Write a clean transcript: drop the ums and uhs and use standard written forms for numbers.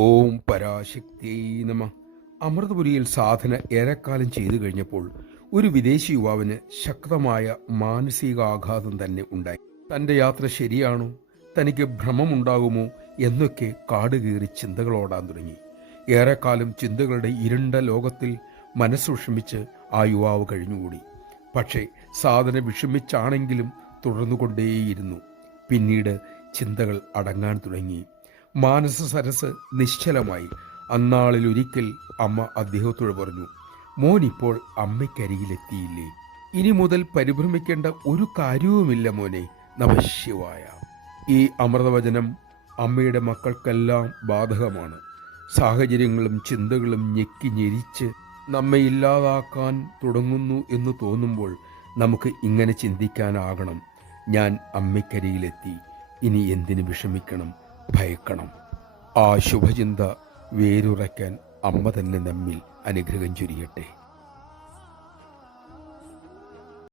ഓം പരാശക്തിയേ നമ. അമൃതപുരിയിൽ സാധന ഏറെക്കാലം ചെയ്തു കഴിഞ്ഞപ്പോൾ ഒരു വിദേശി യുവാവിന് ശക്തമായ മാനസികാഘാതം തന്നെ ഉണ്ടായി. തന്റെ യാത്ര ശരിയാണോ, തനിക്ക് ഭ്രമമുണ്ടാകുമോ എന്നൊക്കെ കാടുകീറി ചിന്തകളോടാൻ തുടങ്ങി. ഏറെക്കാലം ചിന്തകളുടെ ഇരുണ്ട ലോകത്തിൽ മനസ്സ് വിഷമിച്ച് ആ യുവാവ് കഴിഞ്ഞുകൂടി. പക്ഷേ സാധന വിഷമിച്ചാണെങ്കിലും തുടർന്നുകൊണ്ടേയിരുന്നു. പിന്നീട് ചിന്തകൾ അടങ്ങാൻ തുടങ്ങി. മാനസ സരസ് നിശ്ചലമായി. അന്നാളിലൊരിക്കൽ അമ്മ അദ്ദേഹത്തോട് പറഞ്ഞു, മോൻ ഇപ്പോൾ അമ്മയ്ക്കരികിലെത്തിയില്ലേ? ഇനി മുതൽ പരിഭ്രമിക്കേണ്ട ഒരു കാര്യവുമില്ല മോനെ, നമഃശിവായ. ഈ അമൃതവചനം അമ്മയുടെ മക്കൾക്കെല്ലാം ബാധകമാണ്. സാഹചര്യങ്ങളും ചിന്തകളും ഞെക്കി ഞെരിച്ച് നമ്മെ ഇല്ലാതാക്കാൻ തുടങ്ങുന്നു എന്ന് തോന്നുമ്പോൾ നമുക്ക് ഇങ്ങനെ ചിന്തിക്കാനാകണം, ഞാൻ അമ്മയ്ക്കരികിലെത്തി, ഇനി എന്തിനു വിഷമിക്കണം, ഭയക്കണം. ആ ശുഭചിന്ത വേരുറയ്ക്കാൻ അമ്മ തന്നെ നമ്മിൽ അനുഗ്രഹം ചൊരിയട്ടെ.